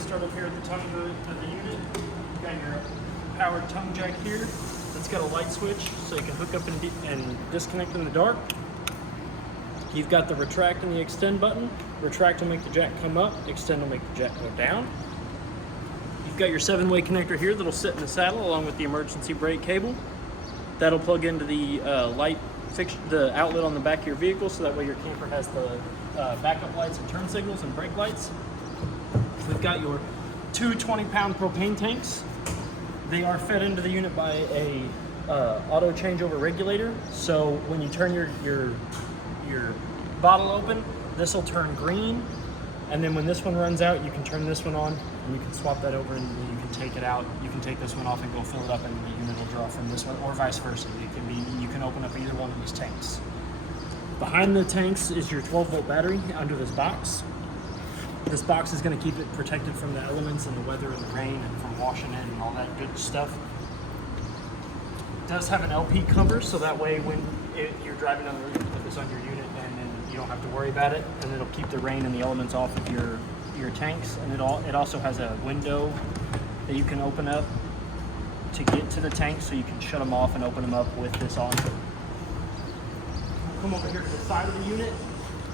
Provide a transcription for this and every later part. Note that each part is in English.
to start up here at the tongue of the unit. You've got your powered tongue jack here. It's got a light switch, so you can hook up and disconnect in the dark. You've got the retract and the extend button. Retract will make the jack come up, extend will make the jack go down. You've got your 7-way connector here that'll sit in the saddle along with the emergency brake cable. That'll plug into the light fixture, the outlet on the back of your vehicle, so that way your camper has the backup lights and turn signals and brake lights. We've got your two 20-pound propane tanks. They are fed into the unit by a auto changeover regulator. So when you turn your bottle open, this will turn green, and then when this one runs out, you can turn this one on, and you can swap that over, and you can take it out. You can take this one off and go fill it up, and the unit will draw from this one, or vice versa. You can open up either one of these tanks. Behind the tanks is your 12-volt battery under this box. This box is going to keep it protected from the elements and the weather and the rain and from washing it and all that good stuff. It does have an LP cover, so that way when you're driving down the road, you can put this on your unit and then you don't have to worry about it, and it'll keep the rain and the elements off of your tanks. And it also has a window that you can open up to get to the tank, so you can shut them off and open them up with this on. Come over here to the side of the unit.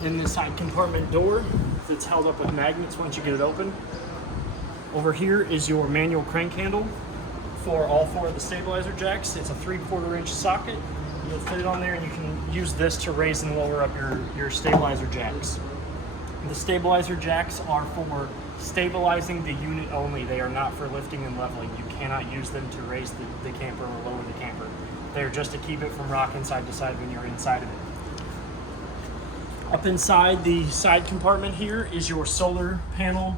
In the side compartment door that's held up with magnets once you get it open. Over here is your manual crank handle for all 4 of the stabilizer jacks. It's a 3/4 inch socket. You'll fit it on there, and you can use this to raise and lower up your stabilizer jacks. The stabilizer jacks are for stabilizing the unit only. They are not for lifting and leveling. You cannot use them to raise the camper or lower the camper. They're just to keep it from rocking side to side when you're inside of it. Up inside the side compartment here is your solar panel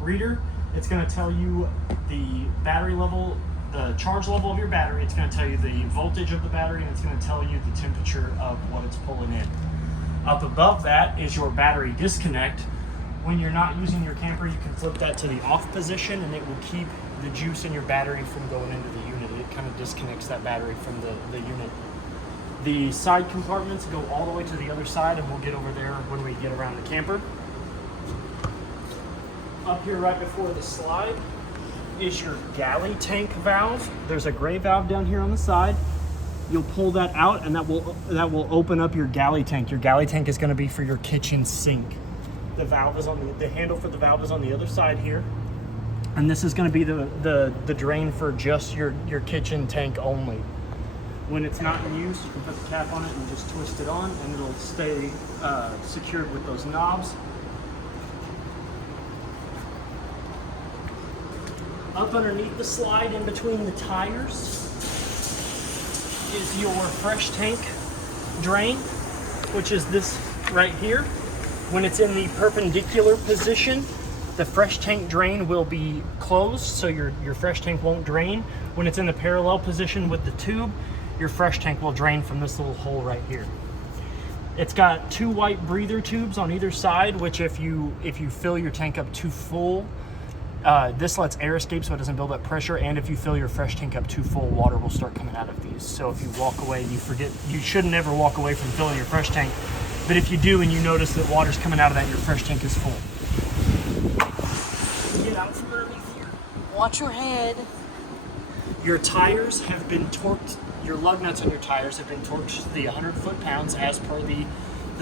reader. It's going to tell you the battery level, the charge level of your battery. It's going to tell you the voltage of the battery, and it's going to tell you the temperature of what it's pulling in. Up above that is your battery disconnect. When you're not using your camper, you can flip that to the off position, and it will keep the juice in your battery from going into the unit. It kind of disconnects that battery from the unit. The side compartments go all the way to the other side, and we'll get over there when we get around the camper. Up here right before the slide is your galley tank valve. There's a gray valve down here on the side. You'll pull that out, and that will open up your galley tank. Your galley tank is going to be for your kitchen sink. The valve is on the handle for the valve is on the other side here, and this is going to be the drain for just your kitchen tank only. When it's not in use, you can put the cap on it and just twist it on, and it'll stay secured with those knobs. Up underneath the slide, in between the tires, is your fresh tank drain, which is this right here. When it's in the perpendicular position, the fresh tank drain will be closed, so your fresh tank won't drain. When it's in the parallel position with the tube, your fresh tank will drain from this little hole right here. It's got 2 white breather tubes on either side, which if you fill your tank up too full, this lets air escape so it doesn't build up pressure, and if you fill your fresh tank up too full, water will start coming out of these. So if you walk away, you should never walk away from filling your fresh tank, but if you do and you notice that water's coming out of that, your fresh tank is full. Get out from underneath here. Watch your head. Your tires have been torqued. Your lug nuts on your tires have been torqued to the 100 foot-pounds as per the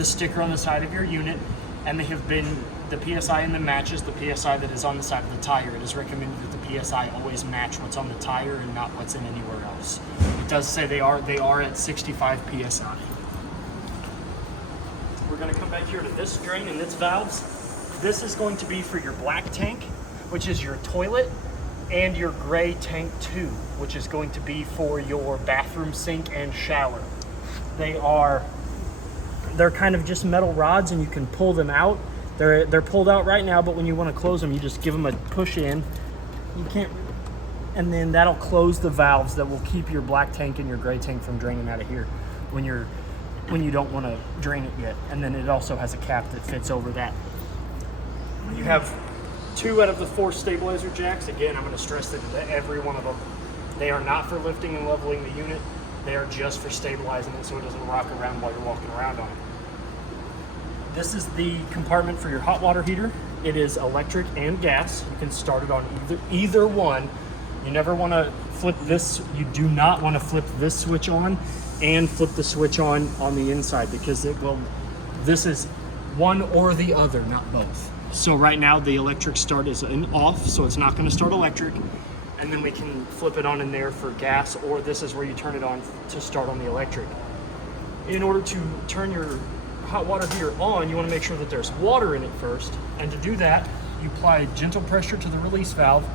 sticker on the side of your unit, and they have been, the PSI in them matches the PSI that is on the side of the tire. It is recommended that the PSI always match what's on the tire and not what's in anywhere else. It does say they are at 65 PSI. We're going to come back here to this drain and its valves. This is going to be for your black tank, which is your toilet, and your gray tank 2, which is going to be for your bathroom sink and shower. They're kind of just metal rods, and you can pull them out. They're pulled out right now, but when you want to close them, you just give them a push in. You can't, and then that'll close the valves that will keep your black tank and your gray tank from draining out of here when you don't want to drain it yet. And then it also has a cap that fits over that. You have 2 out of the 4 stabilizer jacks. Again, I'm going to stress that every one of them, they are not for lifting and leveling the unit. They are just for stabilizing it so it doesn't rock around while you're walking around on it. This is the compartment for your hot water heater. It is electric and gas. You can start it on either one. You never want to flip this. You do not want to flip this switch on and flip the switch on the inside, because it will, this is one or the other, not both. So right now the electric start is off, so it's not going to start electric. And then we can flip it on in there for gas, or this is where you turn it on to start on the electric. In order to turn your hot water heater on, you want to make sure that there's water in it first. And to do that, you apply gentle pressure to the release valve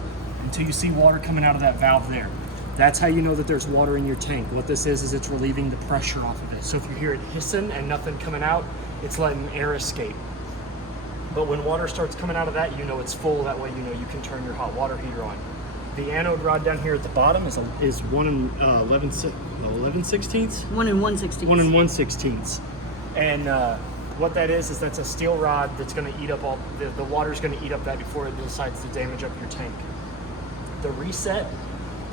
until you see water coming out of that valve there. That's how you know that there's water in your tank. What this is it's relieving the pressure off of it. So if you hear it hissing and nothing coming out, it's letting air escape. But when water starts coming out of that, you know it's full. That way you know you can turn your hot water heater on. The anode rod down here at the bottom is 1 11/16? 1 1/16. 1 1/16. And what that is that's a steel rod that's going to eat up all the water's going to eat up that before it decides to damage up your tank. The reset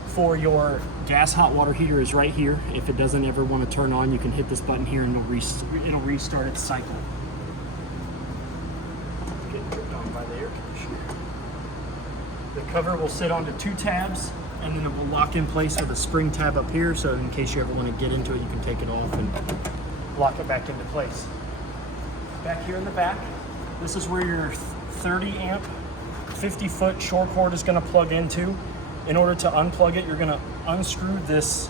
for your gas hot water heater is right here. If it doesn't ever want to turn on, you can hit this button here and it'll restart its cycle. Getting tripped on by the air conditioner. The cover will sit onto 2 tabs, and then it will lock in place with a spring tab up here, so in case you ever want to get into it, you can take it off and lock it back into place. Back here in the back, this is where your 30 amp, 50 foot shore cord is going to plug into. In order to unplug it, you're going to unscrew this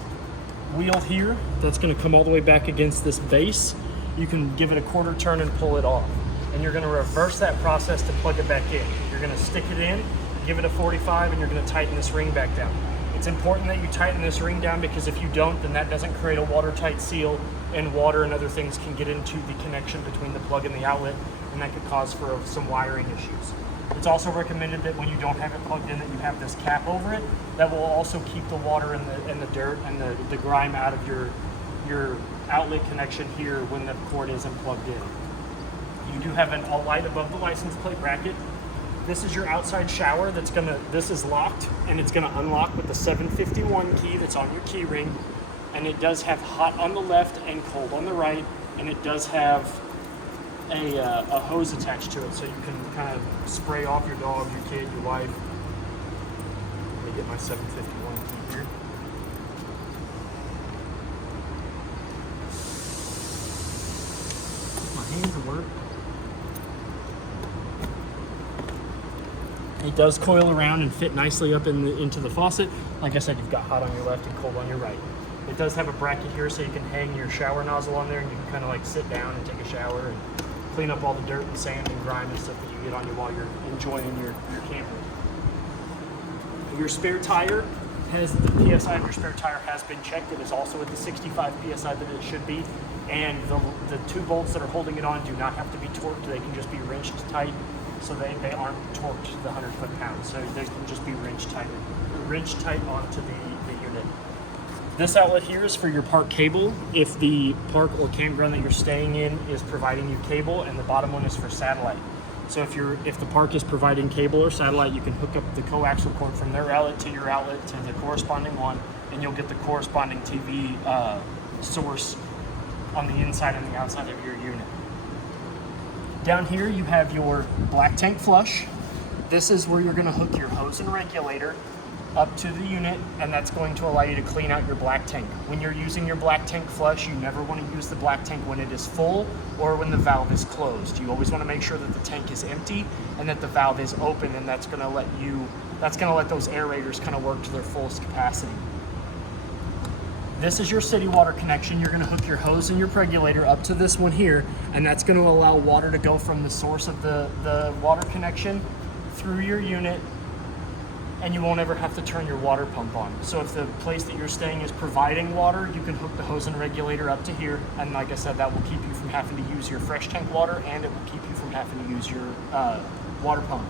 wheel here. That's going to come all the way back against this base. You can give it a quarter turn and pull it off. And you're going to reverse that process to plug it back in. You're going to stick it in, give it a 45, and you're going to tighten this ring back down. It's important that you tighten this ring down, because if you don't, then that doesn't create a watertight seal, and water and other things can get into the connection between the plug and the outlet, and that could cause for some wiring issues. It's also recommended that when you don't have it plugged in, that you have this cap over it. That will also keep the water and the dirt and the grime out of your outlet connection here when the cord isn't plugged in. You do have a light above the license plate bracket. This is your outside shower this is locked, and it's gonna unlock with the 751 key that's on your key ring. And it does have hot on the left and cold on the right, and it does have a hose attached to it, so you can kind of spray off your dog, your kid, your wife. Let me get my 751 key here. Put my hands to work. It does coil around and fit nicely up into the faucet. Like I said, you've got hot on your left and cold on your right. It does have a bracket here, so you can hang your shower nozzle on there, and you can kind of like sit down and take a shower and clean up all the dirt and sand and grime and stuff that you get on you while you're enjoying your camper. Your spare tire the PSI of your spare tire has been checked. It is also at the 65 PSI that it should be. And the 2 bolts that are holding it on do not have to be torqued. They can just be wrenched tight, so they aren't torqued to the 100 foot-pounds. So they can just be wrenched tight onto the unit. This outlet here is for your park cable. If the park or campground that you're staying in is providing you cable, and the bottom one is for satellite. So if the park is providing cable or satellite, you can hook up the coaxial cord from their outlet to your outlet to the corresponding one, and you'll get the corresponding TV source on the inside and the outside of your unit. Down here you have your black tank flush. This is where you're going to hook your hose and regulator up to the unit, and that's going to allow you to clean out your black tank. When you're using your black tank flush, you never want to use the black tank when it is full or when the valve is closed. You always want to make sure that the tank is empty and that the valve is open, and that's going to let those aerators kind of work to their fullest capacity. This is your city water connection. You're going to hook your hose and your regulator up to this one here, and that's going to allow water to go from the source of the water connection through your unit, and you won't ever have to turn your water pump on. So if the place that you're staying is providing water, you can hook the hose and regulator up to here, and like I said, that will keep you from having to use your fresh tank water, and it will keep you from having to use your water pump.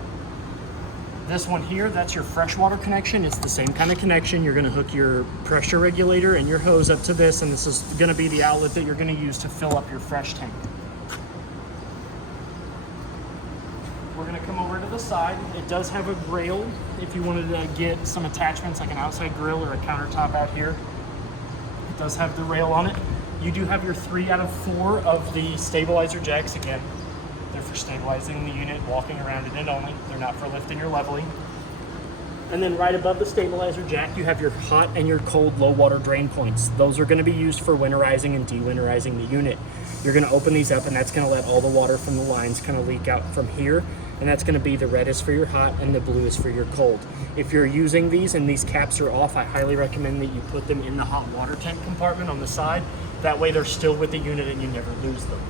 This one here, that's your freshwater connection. It's the same kind of connection. You're going to hook your pressure regulator and your hose up to this, and this is going to be the outlet that you're going to use to fill up your fresh tank. We're going to come over to the side. It does have a grill if you wanted to get some attachments like an outside grill or a countertop out here. It does have the rail on it. You do have your 3 out of 4 of the stabilizer jacks again. for stabilizing the unit, walking around in it only. They're not for lifting or leveling. And then right above the stabilizer jack, you have your hot and your cold low water drain points. Those are going to be used for winterizing and de-winterizing the unit. You're going to open these up, and that's going to let all the water from the lines kind of leak out from here. And that's going to be the red is for your hot and the blue is for your cold. If you're using these and these caps are off, I highly recommend that you put them in the hot water tank compartment on the side. That way they're still with the unit and you never lose them.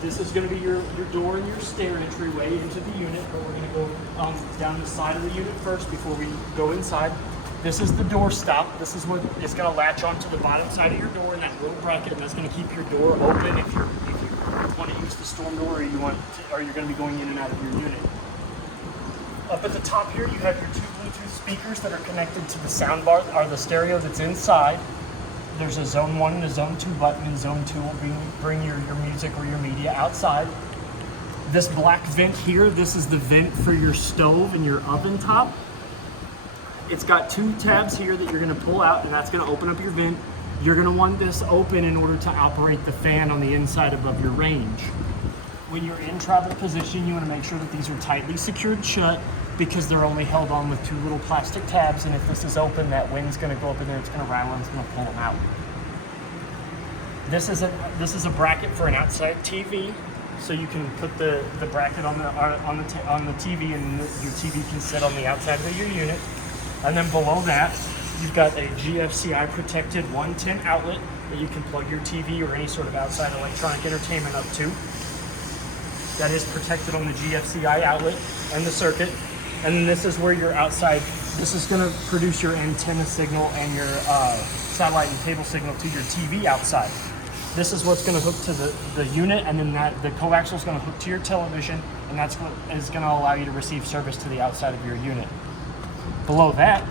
This is going to be your door and your stair entryway into the unit, but we're going to go down the side of the unit first before we go inside. This is the door stop. This is what it's going to latch onto the bottom side of your door in that little bracket, and that's going to keep your door open if you want to use the storm door, or you're going to be going in and out of your unit. Up at the top here, you have your 2 Bluetooth speakers that are connected to the sound bar, or the stereo that's inside. There's a zone 1 and a zone 2 button, and zone 2 will bring your music or your media outside. This black vent here, this is the vent for your stove and your oven top. It's got 2 tabs here that you're going to pull out, and that's going to open up your vent. You're going to want this open in order to operate the fan on the inside above your range. When you're in travel position, you want to make sure that these are tightly secured shut, because they're only held on with 2 little plastic tabs, and if this is open, that wind's going to go up in there, it's going to rattle, and it's going to pull them out. This is a bracket for an outside TV, so you can put the bracket on the TV, and your TV can sit on the outside of your unit. And then below that, you've got a GFCI protected 110 outlet that you can plug your TV or any sort of outside electronic entertainment up to. That is protected on the GFCI outlet and the circuit. And then this is where your outside, this is going to produce your antenna signal and your satellite and cable signal to your TV outside. This is what's going to hook to the unit, and then the coaxial is going to hook to your television, and that's what is going to allow you to receive service to the outside of your unit. Below that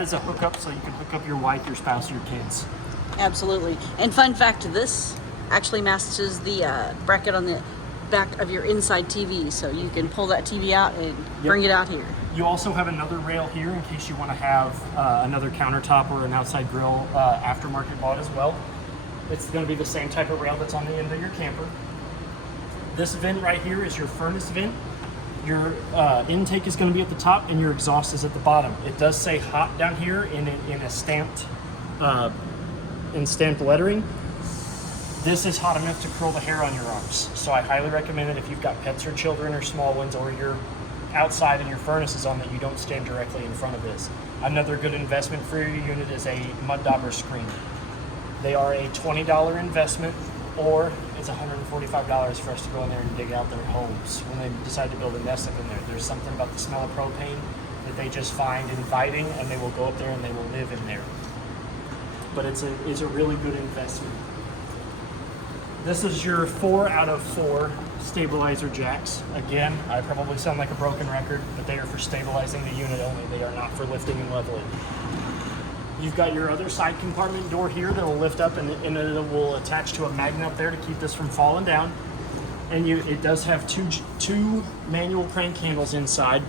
is a hookup, so you can hook up your wife, your spouse, or your kids. Absolutely. And fun fact, this actually matches the bracket on the back of your inside TV, so you can pull that TV out and bring it out here. You also have another rail here in case you want to have another countertop or an outside grill aftermarket bought as well. It's going to be the same type of rail that's on the end of your camper. This vent right here is your furnace vent. Your intake is going to be at the top, and your exhaust is at the bottom. It does say hot down here in stamped lettering. This is hot enough to curl the hair on your arms. So I highly recommend that if you've got pets or children or small ones, or you're outside and your furnace is on, that you don't stand directly in front of this. Another good investment for your unit is a mud dauber screen. They are a $20 investment, or it's $145 for us to go in there and dig out their homes when they decide to build a nest up in there. There's something about the smell of propane that they just find inviting, and they will go up there and they will live in there. But it's a really good investment. This is your 4 out of 4 stabilizer jacks. Again, I probably sound like a broken record, but they are for stabilizing the unit only. They are not for lifting and leveling. You've got your other side compartment door here that will lift up, and it will attach to a magnet up there to keep this from falling down. And it does have two manual crank handles inside.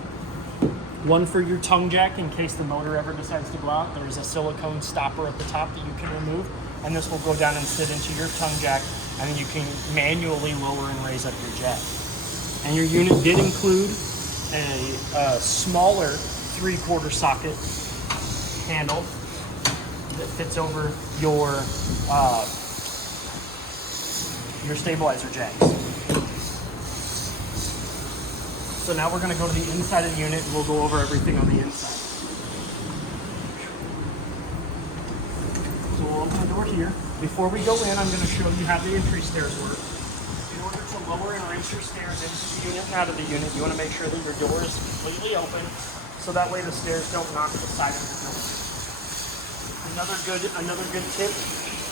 One for your tongue jack in case the motor ever decides to go out. There's a silicone stopper at the top that you can remove, and this will go down and sit into your tongue jack, and then you can manually lower and raise up your jack. And your unit did include a smaller 3/4 socket handle that fits over your stabilizer jacks. So now we're going to go to the inside of the unit, and we'll go over everything on the inside. So we'll open the door here. Before we go in, I'm going to show you how the entry stairs work. In order to lower and raise your stairs into the unit and out of the unit, you want to make sure that your door is completely open, so that way the stairs don't knock the side of the building. Another good tip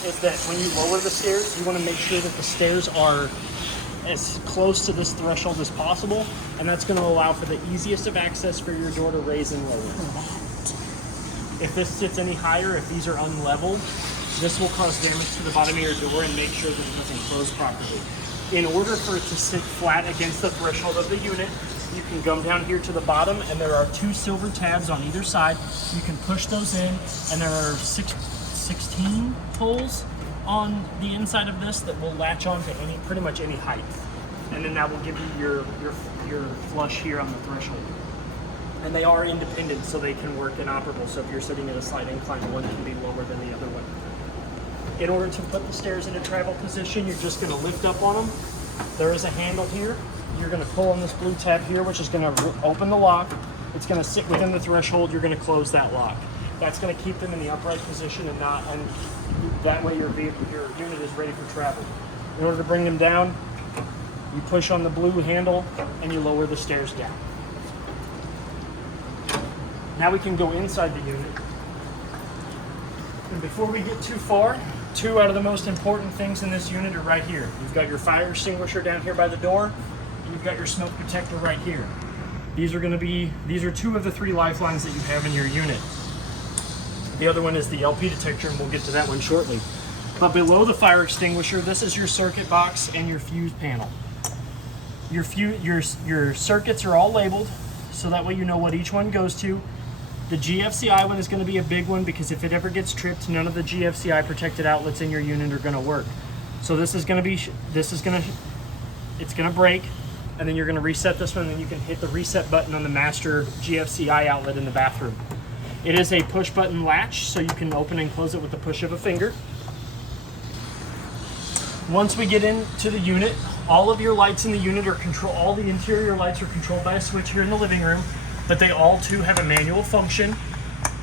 is that when you lower the stairs, you want to make sure that the stairs are as close to this threshold as possible, and that's going to allow for the easiest of access for your door to raise and lower. If this sits any higher, if these are unleveled, this will cause damage to the bottom of your door and make sure that it doesn't close properly. In order for it to sit flat against the threshold of the unit, you can come down here to the bottom, and there are 2 silver tabs on either side. You can push those in, and there are 16 holes on the inside of this that will latch on to pretty much any height. And then that will give you your flush here on the threshold. And they are independent, so they can work inoperable. So if you're sitting at a slight incline, one can be lower than the other one. In order to put the stairs in a travel position, you're just gonna lift up on them. There is a handle here. You're gonna pull on this blue tab here, which is gonna open the lock. It's gonna sit within the threshold. You're gonna close that lock. That's gonna keep them in the upright position, and that way your unit is ready for travel. In order to bring them down, you push on the blue handle and you lower the stairs down. Now we can go inside the unit. And before we get too far, two out of the most important things in this unit are right here. You've got your fire extinguisher down here by the door, and you've got your smoke detector right here. These are two of the three lifelines that you have in your unit. The other one is the LP detector, and we'll get to that one shortly. But below the fire extinguisher, this is your circuit box and your fuse panel. Your circuits are all labeled, so that way you know what each one goes to. The GFCI one is going to be a big one because if it ever gets tripped, none of the GFCI protected outlets in your unit are going to work. So it's going to break, and then you're going to reset this one, and then you can hit the reset button on the master GFCI outlet in the bathroom. It is a push button latch, so you can open and close it with the push of a finger. Once we get into the unit, all of your lights in the unit all the interior lights are controlled by a switch here in the living room, but they all too have a manual function,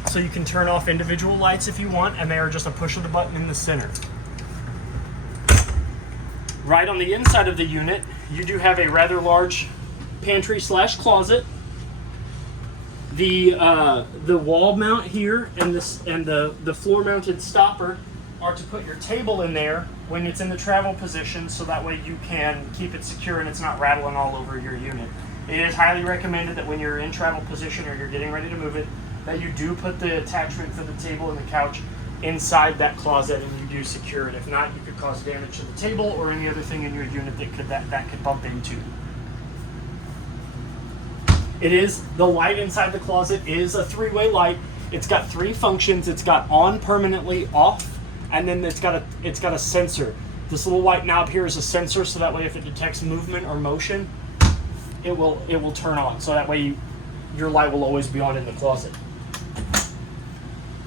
so you can turn off individual lights if you want, and they are just a push of the button in the center. Right on the inside of the unit, you do have a rather large pantry / closet. The wall mount here and the floor mounted stopper are to put your table in there when it's in the travel position, so that way you can keep it secure and it's not rattling all over your unit. It is highly recommended that when you're in travel position or you're getting ready to move it, that you do put the attachment for the table and the couch inside that closet and you do secure it. If not, you could cause damage to the table or any other thing in your unit that could bump into. The light inside the closet is a three-way light. It's got three functions. It's got on permanently, off, and then it's got a sensor. This little white knob here is a sensor, so that way if it detects movement or motion, it will turn on. So that way your light will always be on in the closet.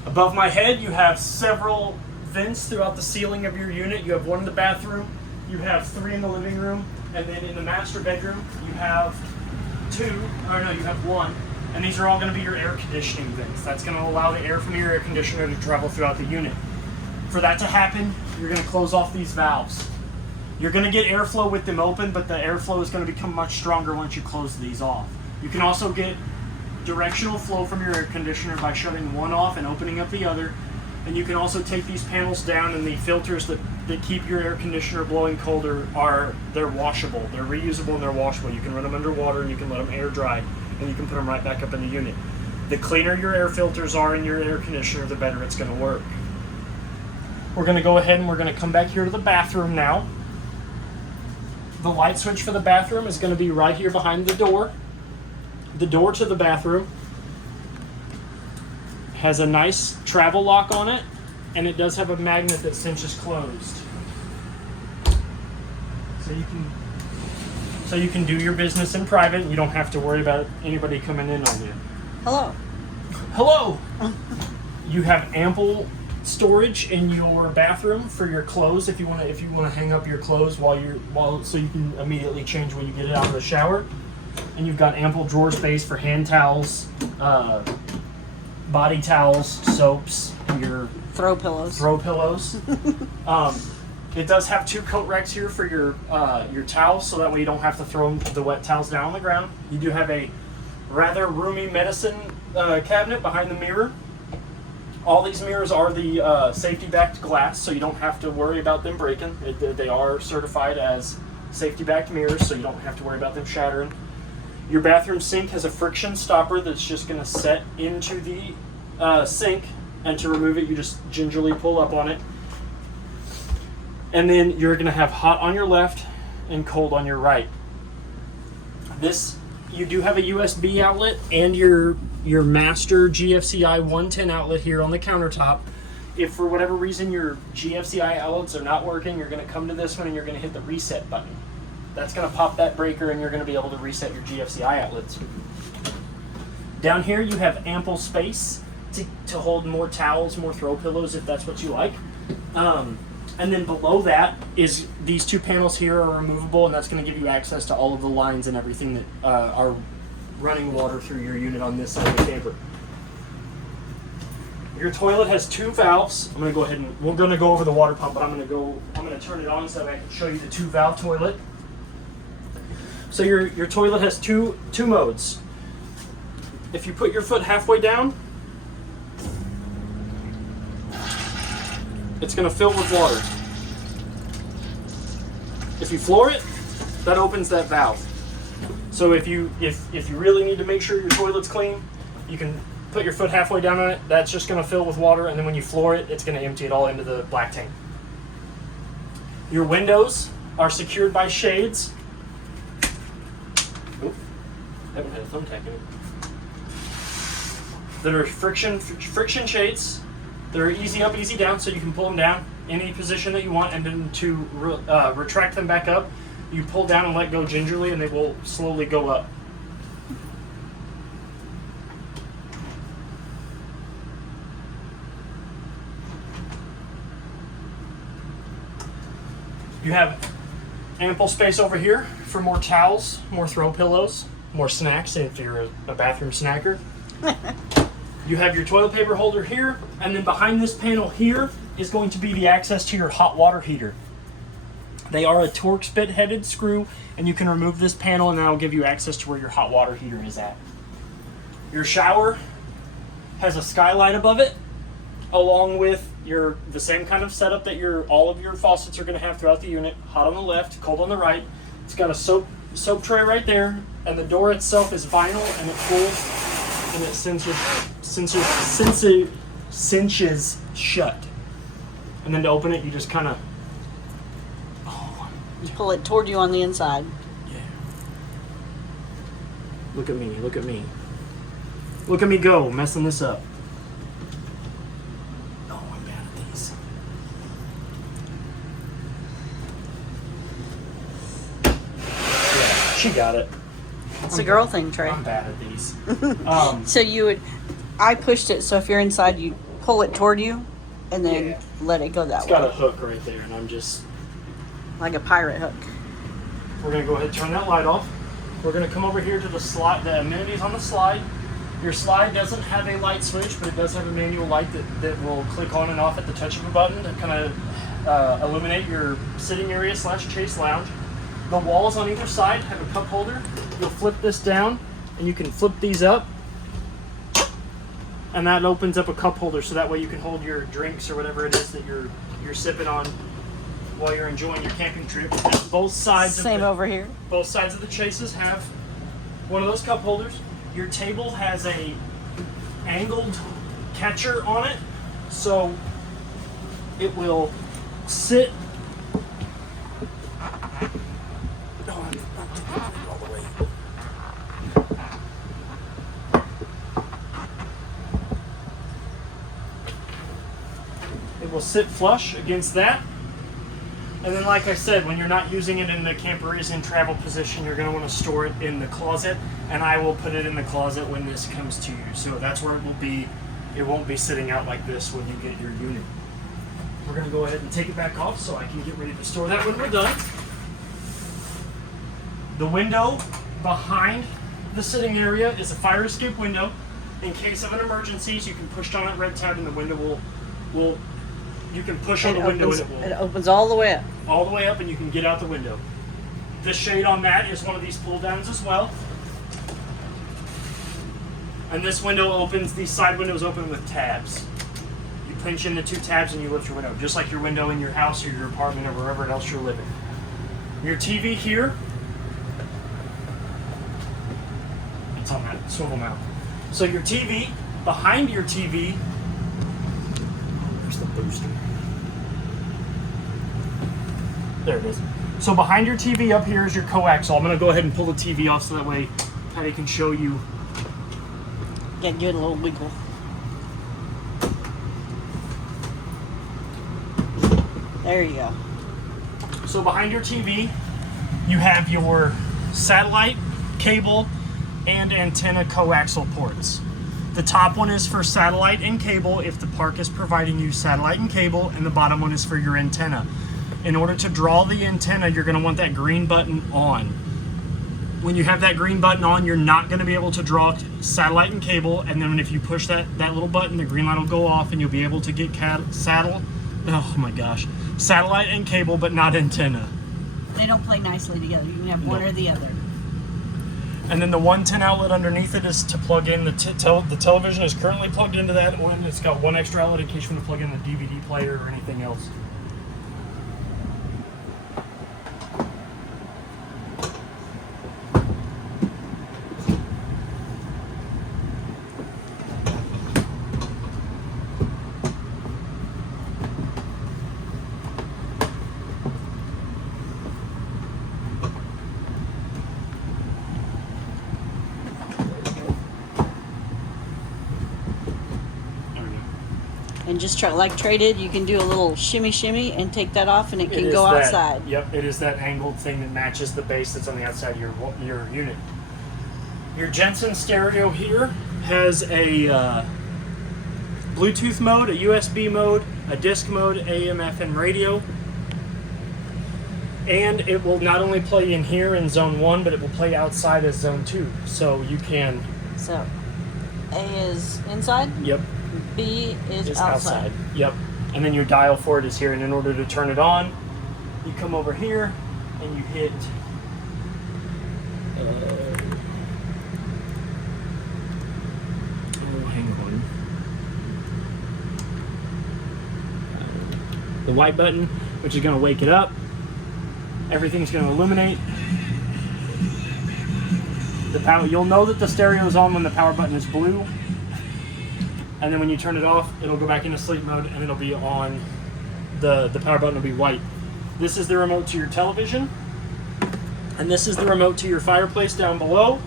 Above my head, you have several vents throughout the ceiling of your unit. You have one in the bathroom, you have three in the living room, and then in the master bedroom, you have one. And these are all going to be your air conditioning vents. That's going to allow the air from your air conditioner to travel throughout the unit. For that to happen, you're going to close off these valves. You're going to get airflow with them open, but the airflow is going to become much stronger once you close these off. You can also get directional flow from your air conditioner by shutting one off and opening up the other. And you can also take these panels down, and the filters that keep your air conditioner blowing colder they're washable. They're reusable and they're washable. You can run them underwater and you can let them air dry, and you can put them right back up in the unit. The cleaner your air filters are in your air conditioner, the better it's going to work. We're going to go ahead and we're going to come back here to the bathroom now. The light switch for the bathroom is going to be right here behind the door. The door to the bathroom has a nice travel lock on it, and it does have a magnet that cinches closed. So you can do your business in private, and you don't have to worry about anybody coming in on you. Hello. You have ample storage in your bathroom for your clothes if you want to hang up your clothes so you can immediately change when you get out of the shower. And you've got ample drawer space for hand towels, body towels, soaps, your throw pillows. It does have two coat racks here for your towels, so that way you don't have to throw the wet towels down on the ground. You do have a rather roomy medicine cabinet behind the mirror. All these mirrors are the safety-backed glass, so you don't have to worry about them breaking. They are certified as safety-backed mirrors, so you don't have to worry about them shattering. Your bathroom sink has a friction stopper that's just going to set into the sink, and to remove it, you just gingerly pull up on it. And then you're going to have hot on your left and cold on your right. You do have a USB outlet and your master GFCI 110 outlet here on the countertop. if for whatever reason your GFCI outlets are not working, you're going to come to this one and you're going to hit the reset button. That's going to pop that breaker and you're going to be able to reset your GFCI outlets. Down here you have ample space to hold more towels, more throw pillows if that's what you like. And then below that is these two panels here are removable, and that's going to give you access to all of the lines and everything that are running water through your unit on this side of the camper. Your toilet has two valves. I'm going to go ahead and we're going to go over the water pump, but I'm going to turn it on so that I can show you the two valve toilet. So your toilet has two modes. If you put your foot halfway down, it's going to fill with water. If you floor it, that opens that valve. So if you really need to make sure your toilet's clean, you can put your foot halfway down on it. That's just going to fill with water, and then when you floor it, it's going to empty it all into the black tank. Your windows are secured by shades. Oop, haven't had a thumbtack in it. That are friction shades. They're easy up, easy down, so you can pull them down any position that you want, and then to retract them back up, you pull down and let go gingerly, and they will slowly go up. You have ample space over here for more towels, more throw pillows, more snacks if you're a bathroom snacker. You have your toilet paper holder here, and then behind this panel here is going to be the access to your hot water heater. They are a Torx bit headed screw, and you can remove this panel and that will give you access to where your hot water heater is at. Your shower has a skylight above it, along with the same kind of setup that all of your faucets are going to have throughout the unit. Hot on the left, cold on the right. It's got a soap tray right there, and the door itself is vinyl, and it pulls and it cinches shut. And then to open it, you just kind of you pull it toward you on the inside. Yeah. Look at me, look at me. Look at me go, messing this up. Oh, I'm bad at these. Yeah, she got it. It's a girl thing, Trey. I'm bad at these. So I pushed it, so if you're inside, you pull it toward you and then let it go that it's way. It's got a hook right there, and I'm just... like a pirate hook. We're going to go ahead and turn that light off. We're going to come over here to the slide, the amenities on the slide. Your slide doesn't have a light switch, but it does have a manual light that will click on and off at the touch of a button to kind of illuminate your sitting area / chase lounge. The walls on either side have a cup holder. You'll flip this down, and you can flip these up, and that opens up a cup holder, so that way you can hold your drinks or whatever it is that you're sipping on while you're enjoying your camping trip. Both sides over here. Both sides of the chases have one of those cup holders. Your table has a angled catcher on it, so it will sit. All the way. It will sit flush against that. And then, like I said, when you're not using it and the camper is in travel position, you're going to want to store it in the closet, and I will put it in the closet when this comes to you. So that's where it will be. It won't be sitting out like this when you get your unit. We're going to go ahead and take it back off so I can get ready to store that when we're done. The window behind the sitting area is a fire escape window. In case of an emergency, you can push on that red tab and the window will you can push on the window and it opens all the way up. All the way up, and you can get out the window. The shade on that is one of these pull downs as well. And this window opens, these side windows open with tabs. You pinch in the two tabs and you lift your window, just like your window in your house or your apartment or wherever else you're living. Your TV here, it's on that swivel mount. So your TV, behind your TV, there's the booster. There it is. So behind your TV up here is your coaxial. I'm going to go ahead and pull the TV off so that way Patty can show you. Yeah, give it a little wiggle. There you go. So behind your TV, you have your satellite, cable, and antenna coaxial ports. The top one is for satellite and cable if the park is providing you satellite and cable, and the bottom one is for your antenna. In order to draw the antenna, you're going to want that green button on. When you have that green button on, you're not going to be able to draw satellite and cable, and then if you push that little button, the green light will go off and you'll be able to get satellite and cable, but not antenna. They don't play nicely together. You can have one or the other. And then the 110 outlet underneath it is to plug in the television is currently plugged into that one. It's got one extra outlet in case you want to plug in the DVD player or anything else. And just like traded, you can do a little shimmy and take that off, and it can go outside. Yep, it is that angled thing that matches the base that's on the outside of your unit. Your Jensen stereo here has a Bluetooth mode, a USB mode, a disc mode, AM, FM radio. And it will not only play in here in zone 1, but it will play outside as zone 2. So you can... So, A is inside? Yep. B is outside. Yep. And then your dial for it is here. And in order to turn it on, you come over here and you hit... hang on. The white button, which is going to wake it up. Everything's going to illuminate. The power. You'll know that the stereo is on when the power button is blue. And then when you turn it off, it'll go back into sleep mode and it'll be on, the power button will be white. This is the remote to your television. And this is the remote to your fireplace down below.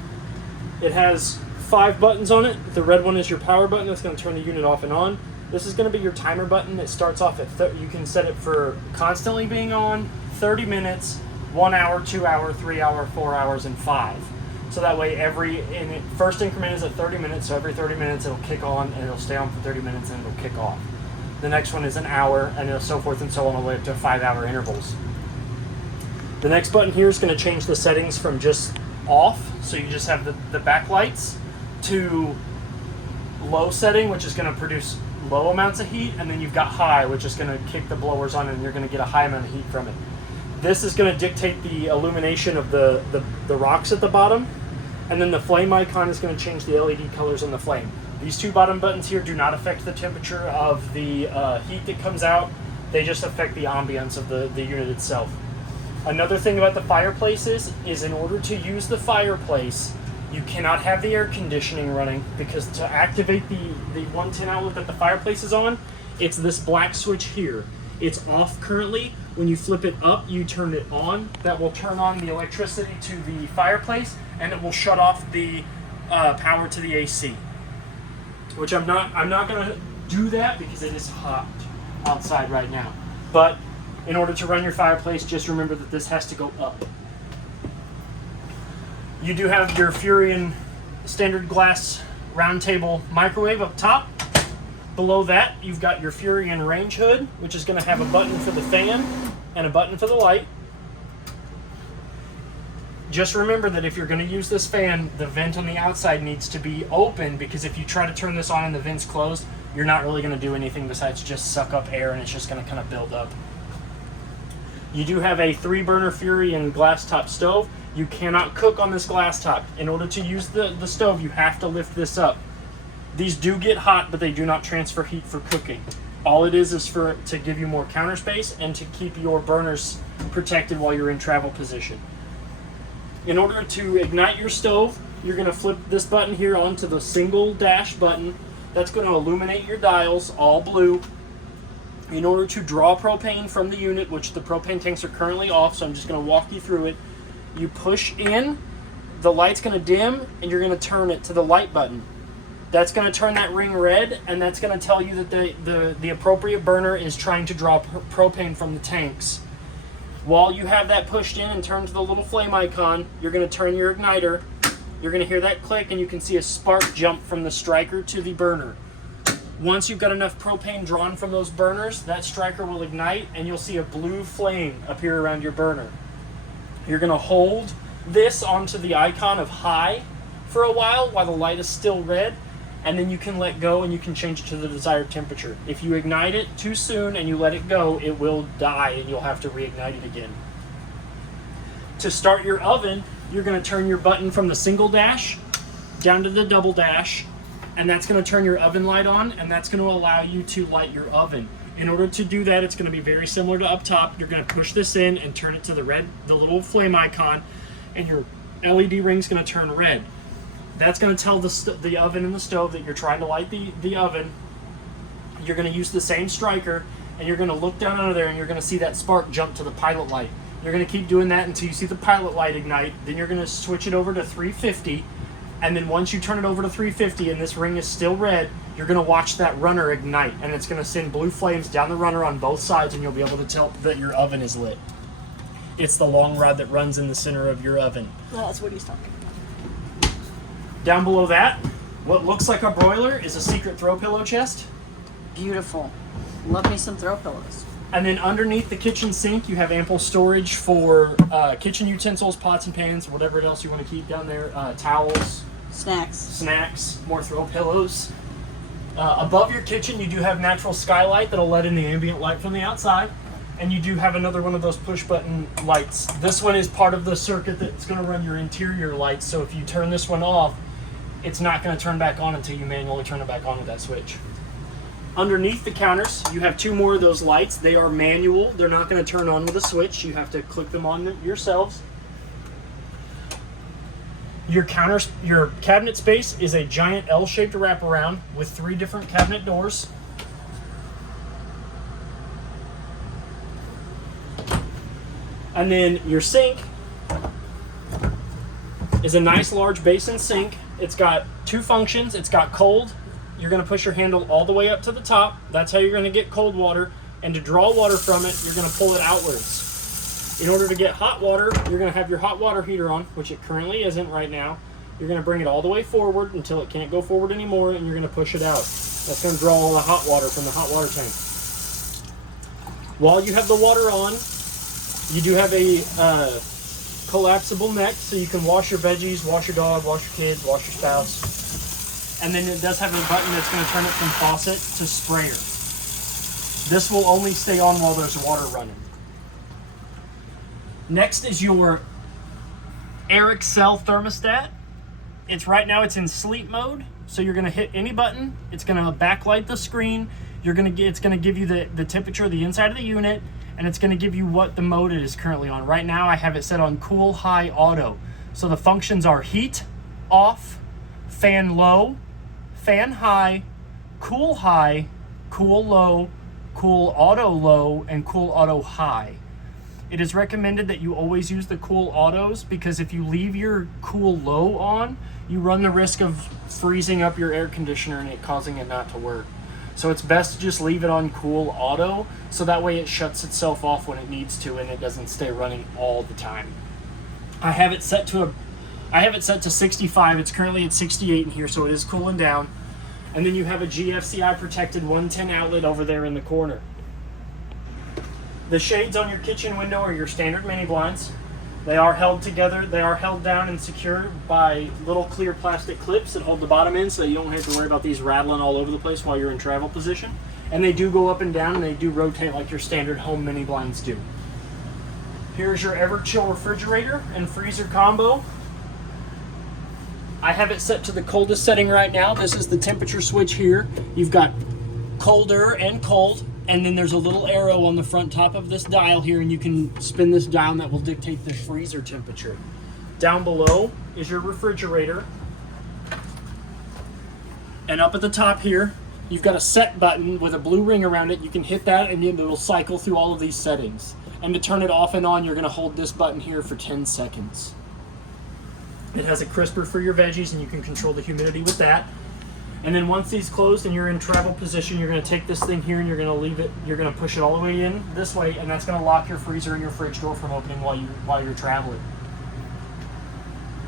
It has 5 buttons on it. The red one is your power button. That's going to turn the unit off and on. This is going to be your timer button. It starts off at, you can set it for constantly being on, 30 minutes, 1 hour, 2 hour, 3 hour, 4 hours, and 5. So that way first increment is at 30 minutes, so every 30 minutes it'll kick on and it'll stay on for 30 minutes and it'll kick off. The next one is an hour, and so forth and so on all the way up to 5-hour intervals. The next button here is going to change the settings from just off, so you just have the backlights, to low setting, which is going to produce low amounts of heat, and then you've got high, which is going to kick the blowers on and you're going to get a high amount of heat from it. This is going to dictate the illumination of the rocks at the bottom, and then the flame icon is going to change the LED colors on the flame. These 2 bottom buttons here do not affect the temperature of the heat that comes out. They just affect the ambience of the unit itself. Another thing about the fireplace is in order to use the fireplace, you cannot have the air conditioning running, because to activate the 110 outlet that the fireplace is on, it's this black switch here. It's off currently. When you flip it up, you turn it on. That will turn on the electricity to the fireplace, and it will shut off the power to the AC. Which I'm not going to do that because it is hot outside right now. But in order to run your fireplace, just remember that this has to go up. You do have your Furion standard glass round table microwave up top. Below that, you've got your Furion range hood, which is going to have a button for the fan and a button for the light. Just remember that if you're going to use this fan, the vent on the outside needs to be open, because if you try to turn this on and the vent's closed, you're not really going to do anything besides just suck up air, and it's just going to kind of build up. You do have a 3-burner Furion glass top stove. You cannot cook on this glass top. In order to use the stove, you have to lift this up. These do get hot, but they do not transfer heat for cooking. All it is to give you more counter space and to keep your burners protected while you're in travel position. In order to ignite your stove, you're going to flip this button here onto the single dash button. That's going to illuminate your dials, all blue. In order to draw propane from the unit, which the propane tanks are currently off, so I'm just going to walk you through it. You push in, the light's going to dim, and you're going to turn it to the light button. That's going to turn that ring red, and that's going to tell you that the appropriate burner is trying to draw propane from the tanks. While you have that pushed in and turned to the little flame icon, you're going to turn your igniter. You're going to hear that click, and you can see a spark jump from the striker to the burner. Once you've got enough propane drawn from those burners, that striker will ignite, and you'll see a blue flame appear around your burner. You're going to hold this onto the icon of high for a while the light is still red, and then you can let go and you can change it to the desired temperature. If you ignite it too soon and you let it go, it will die and you'll have to reignite it again. To start your oven, you're going to turn your button from the single dash down to the double dash, and that's going to turn your oven light on, and that's going to allow you to light your oven. In order to do that, it's going to be very similar to up top. You're going to push this in and turn it to the little flame icon, and your LED ring is going to turn red. That's going to tell the oven and the stove that you're trying to light the oven. You're going to use the same striker, and you're going to look down under there, and you're going to see that spark jump to the pilot light. You're going to keep doing that until you see the pilot light ignite. Then you're going to switch it over to 350, and then once you turn it over to 350 and this ring is still red, you're going to watch that runner ignite, and it's going to send blue flames down the runner on both sides, and you'll be able to tell that your oven is lit. It's the long rod that runs in the center of your oven. Well, that's what he's talking about. Down below that, what looks like a broiler is a secret throw pillow chest. Beautiful. Love me some throw pillows. And then underneath the kitchen sink, you have ample storage for kitchen utensils, pots and pans, whatever else you want to keep down there. Towels. Snacks, more throw pillows. Above your kitchen, you do have natural skylight that'll let in the ambient light from the outside. And you do have another one of those push button lights. This one is part of the circuit that's going to run your interior lights. So if you turn this one off, it's not going to turn back on until you manually turn it back on with that switch. Underneath the counters, you have two more of those lights. They are manual. They're not going to turn on with a switch. You have to click them on yourselves. Your cabinet space is a giant L-shaped wraparound with 3 different cabinet doors. And then your sink is a nice large basin sink. It's got 2 functions. It's got cold. You're going to push your handle all the way up to the top. That's how you're going to get cold water. And to draw water from it, you're going to pull it outwards. In order to get hot water, you're going to have your hot water heater on, which it currently isn't right now. You're going to bring it all the way forward until it can't go forward anymore, and you're going to push it out. That's going to draw all the hot water from the hot water tank. While you have the water on, you do have a collapsible neck, so you can wash your veggies, wash your dog, wash your kids, wash your spouse. And then it does have a button that's going to turn it from faucet to sprayer. This will only stay on while there's water running. Next is your Air Excel thermostat. Right now it's in sleep mode, so you're going to hit any button. It's going to backlight the screen. It's going to give you the temperature of the inside of the unit, and it's going to give you what the mode it is currently on. Right now I have it set on cool, high, auto. So the functions are heat, off, fan low, fan high, cool low, cool auto low, and cool auto high. It is recommended that you always use the cool autos, because if you leave your cool low on, you run the risk of freezing up your air conditioner and it causing it not to work. So it's best to just leave it on cool auto, so that way it shuts itself off when it needs to and it doesn't stay running all the time. I have it set to 65. It's currently at 68 in here, so it is cooling down. And then you have a GFCI protected 110 outlet over there in the corner. The shades on your kitchen window are your standard mini blinds. They are held together. They are held down and secured by little clear plastic clips that hold the bottom in, so you don't have to worry about these rattling all over the place while you're in travel position. And they do go up and down, and they do rotate like your standard home mini blinds do. Here's your Everchill refrigerator and freezer combo. I have it set to the coldest setting right now. This is the temperature switch here. You've got colder and cold, and then there's a little arrow on the front top of this dial here, and you can spin this dial and that will dictate the freezer temperature. Down below is your refrigerator. And up at the top here, you've got a set button with a blue ring around it. You can hit that and it will cycle through all of these settings. And to turn it off and on, you're going to hold this button here for 10 seconds. It has a crisper for your veggies, and you can control the humidity with that. And then once these closed and you're in travel position, you're going to take this thing here and you're going to leave it. You're going to push it all the way in this way, and that's going to lock your freezer and your fridge door from opening while you're traveling.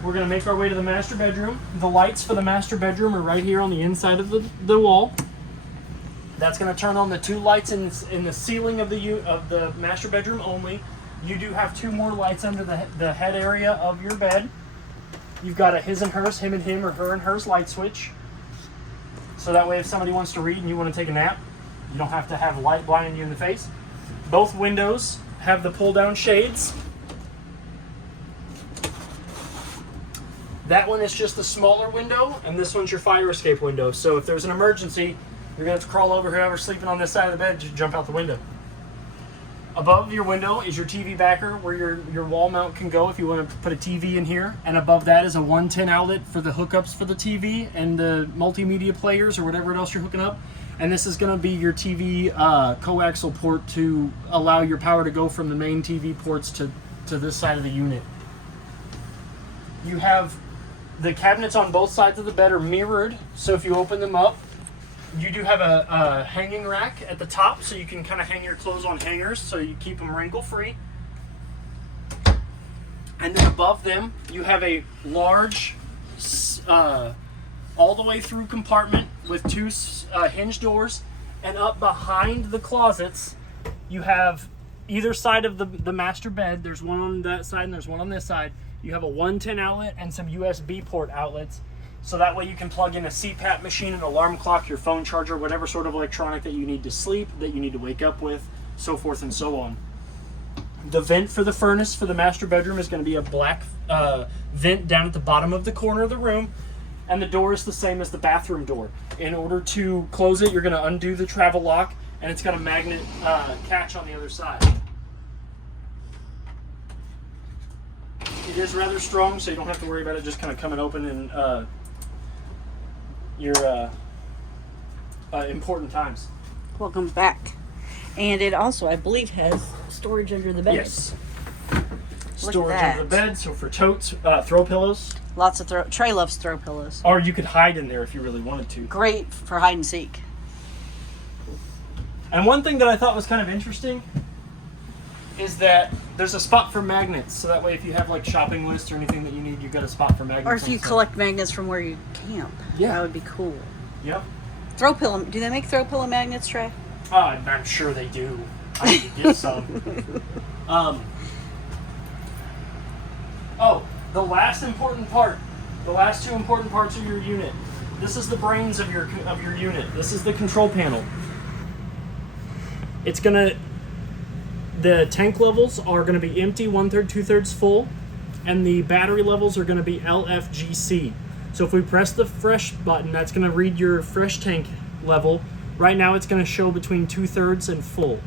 We're going to make our way to the master bedroom. The lights for the master bedroom are right here on the inside of the wall. That's going to turn on the 2 lights in the ceiling of the master bedroom only. You do have 2 more lights under the head area of your bed. You've got a his and hers, him and him, or her and hers light switch. So that way if somebody wants to read and you want to take a nap, you don't have to have light blinding you in the face. Both windows have the pull-down shades. That one is just the smaller window, and this one's your fire escape window. So if there's an emergency, you're going to have to crawl over whoever's sleeping on this side of the bed to jump out the window. Above your window is your TV backer where your wall mount can go if you want to put a TV in here. And above that is a 110 outlet for the hookups for the TV and the multimedia players or whatever else you're hooking up. And this is going to be your TV coaxial port to allow your power to go from the main TV ports to this side of the unit. You have the cabinets on both sides of the bed are mirrored, so if you open them up, you do have a hanging rack at the top, so you can kind of hang your clothes on hangers, so you keep them wrinkle-free. And then above them, you have a large, all the way through compartment with 2 hinge doors. And up behind the closets, you have either side of the master bed. There's one on that side and there's one on this side. You have a 110 outlet and some USB port outlets. So that way you can plug in a CPAP machine, an alarm clock, your phone charger, whatever sort of electronic that you need to sleep, that you need to wake up with, so forth and so on. The vent for the furnace for the master bedroom is going to be a black vent down at the bottom of the corner of the room. And the door is the same as the bathroom door. In order to close it, you're going to undo the travel lock, and it's got a magnet catch on the other side. It is rather strong, so you don't have to worry about it just kind of coming open in your important times. Welcome back. And it also, I believe, has storage under the bed. Yes. Storage under the bed, so for totes, throw pillows. Lots of Trey loves throw pillows. Or you could hide in there if you really wanted to. Great for hide and seek. And one thing that I thought was kind of interesting is that there's a spot for magnets, so that way if you have like shopping lists or anything that you need, you've got a spot for magnets. Or if you collect magnets from where you camp. Yeah. That would be cool. Yep. Throw pillow. Do they make throw pillow magnets, Trey? I'm sure they do. I need to get some. Oh, the last important part. The last 2 important parts of your unit. This is the brains of your unit. This is the control panel. It's gonna. The tank levels are going to be empty, 1/3, 2/3 full, and the battery levels are going to be LFGC. So if we press the fresh button, that's going to read your fresh tank level. Right now it's going to show between 2/3 and full.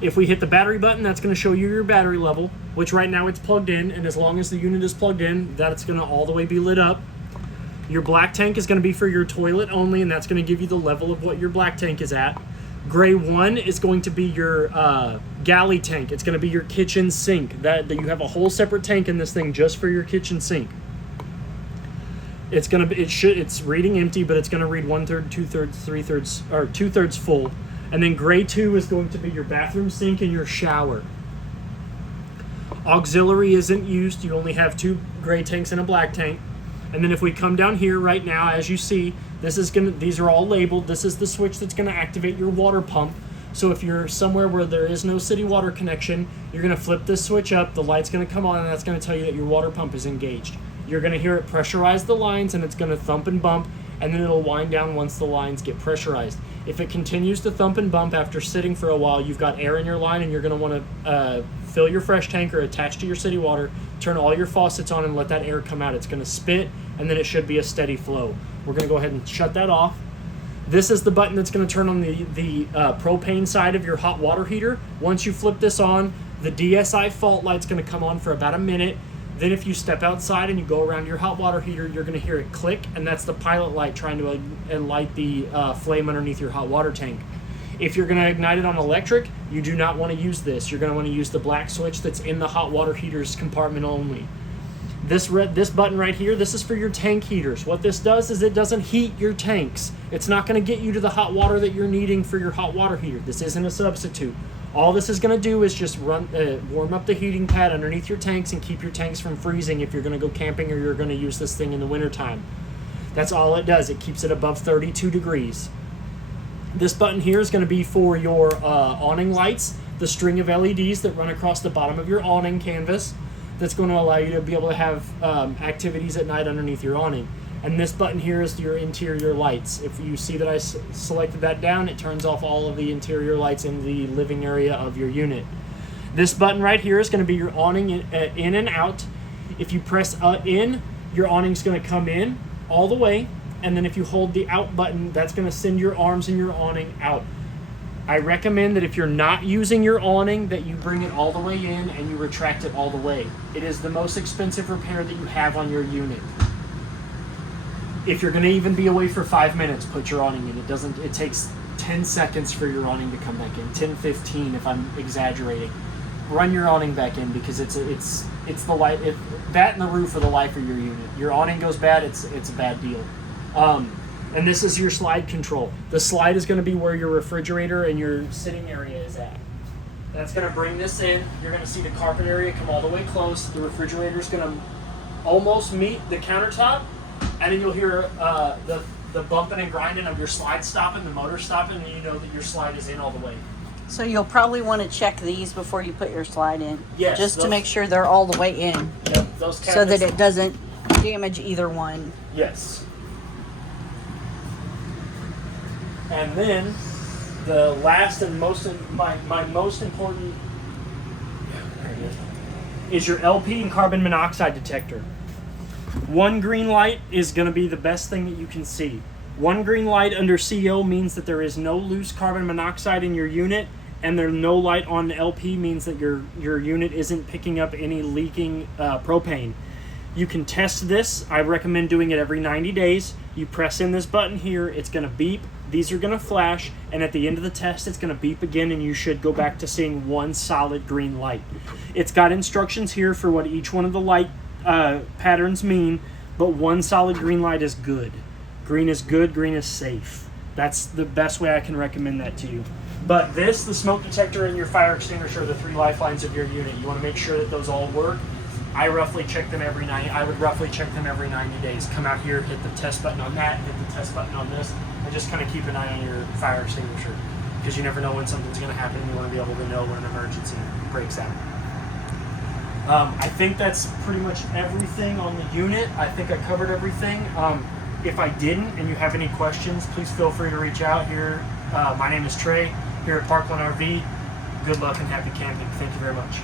If we hit the battery button, that's going to show you your battery level, which right now it's plugged in, and as long as the unit is plugged in, that's going to all the way be lit up. Your black tank is going to be for your toilet only, and that's going to give you the level of what your black tank is at. Gray 1 is going to be your galley tank. It's going to be your kitchen sink. That you have a whole separate tank in this thing just for your kitchen sink. It's reading empty, but it's going to read 1/3, 2/3, 3/3, or 2/3 full. And then gray 2 is going to be your bathroom sink and your shower. Auxiliary isn't used. You only have 2 gray tanks and a black tank. And then if we come down here right now, as you see, these are all labeled. This is the switch that's going to activate your water pump. So if you're somewhere where there is no city water connection, you're going to flip this switch up, the light's going to come on, and that's going to tell you that your water pump is engaged. You're going to hear it pressurize the lines, and it's going to thump and bump, and then it'll wind down once the lines get pressurized. If it continues to thump and bump after sitting for a while, you've got air in your line, and you're going to want to fill your fresh tank or attach to your city water, turn all your faucets on, and let that air come out. It's going to spit, and then it should be a steady flow. We're going to go ahead and shut that off. This is the button that's going to turn on the propane side of your hot water heater. Once you flip this on, the DSI fault light's going to come on for about a minute. Then if you step outside and you go around your hot water heater, you're going to hear it click, and that's the pilot light trying to light the flame underneath your hot water tank. If you're going to ignite it on electric, you do not want to use this. You're going to want to use the black switch that's in the hot water heater's compartment only. This button right here, this is for your tank heaters. What this does is it doesn't heat your tanks. It's not going to get you to the hot water that you're needing for your hot water heater. This isn't a substitute. All this is going to do is just warm up the heating pad underneath your tanks and keep your tanks from freezing if you're going to go camping or you're going to use this thing in the wintertime. That's all it does. It keeps it above 32 degrees. This button here is going to be for your awning lights, the string of LEDs that run across the bottom of your awning canvas. That's going to allow you to be able to have activities at night underneath your awning. And this button here is your interior lights. If you see that I selected that down, it turns off all of the interior lights in the living area of your unit. This button right here is going to be your awning in and out. If you press in, your awning's going to come in all the way. And then if you hold the out button, that's going to send your arms and your awning out. I recommend that if you're not using your awning, that you bring it all the way in and you retract it all the way. It is the most expensive repair that you have on your unit. If you're going to even be away for 5 minutes, put your awning in. It takes 10 seconds for your awning to come back in. 10, 15 if I'm exaggerating. Run your awning back in because it's the light. That and the roof are the life of your unit. Your awning goes bad, it's a bad deal. And this is your slide control. The slide is going to be where your refrigerator and your sitting area is at. That's going to bring this in. You're going to see the carpet area come all the way close. The refrigerator is going to almost meet the countertop. And then you'll hear the bumping and grinding of your slide stopping, the motor stopping, and you know that your slide is in all the way. So you'll probably want to check these before you put your slide in. Yes. Just to make sure they're all the way in. Yep, those cabinets, so that it doesn't damage either one. Yes. And then the last and my most important is your LP and carbon monoxide detector. One green light is going to be the best thing that you can see. One green light under CO means that there is no loose carbon monoxide in your unit, and there's no light on LP means that your unit isn't picking up any leaking propane. You can test this. I recommend doing it every 90 days. You press in this button here, it's going to beep. These are going to flash, and at the end of the test, it's going to beep again, and you should go back to seeing one solid green light. It's got instructions here for what each one of the light patterns mean, but one solid green light is good. Green is good, green is safe. That's the best way I can recommend that to you. But this, the smoke detector, and your fire extinguisher are the three lifelines of your unit. You want to make sure that those all work. I would roughly check them every 90 days. Come out here, hit the test button on that, hit the test button on this, and just kind of keep an eye on your fire extinguisher, because you never know when something's going to happen. You want to be able to know when an emergency breaks out. I think that's pretty much everything on the unit. I think I covered everything. If I didn't and you have any questions, please feel free to reach out here. My name is Trey here at Parkland RV. Good luck and happy camping. Thank you very much.